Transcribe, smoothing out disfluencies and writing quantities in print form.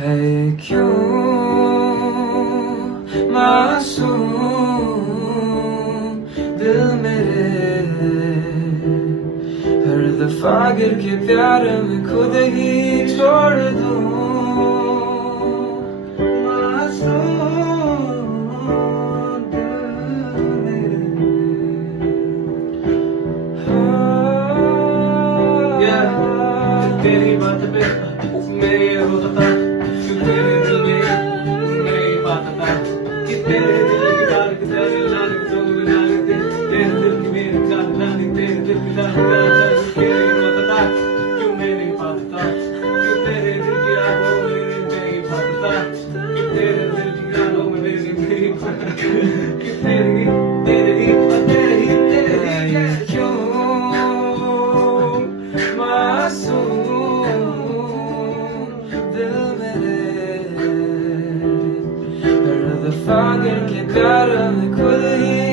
है क्यों मासूम दिल मेरे हर दफा गिर के प्यार में खुद ही छोड़ दूं मासूम दिल मेरे तेरी बात पे मैं ये रोता था कि तेरे दिल में मैं ये बात था कि तेरे दिल की जान की तेरे जान की तुम जान की तेरे दिल की मेरी जान जान तेरे दिल की जान तेरे रोता था क्यों मैं नहीं पाता था कि तेरे दिल की आंखों में मैं ये बात था कि तेरे दिल की आंखों में मेरी कि तेरी क्यों मासूम दिल मेरे हर दफा गिर के प्यार में खुद ही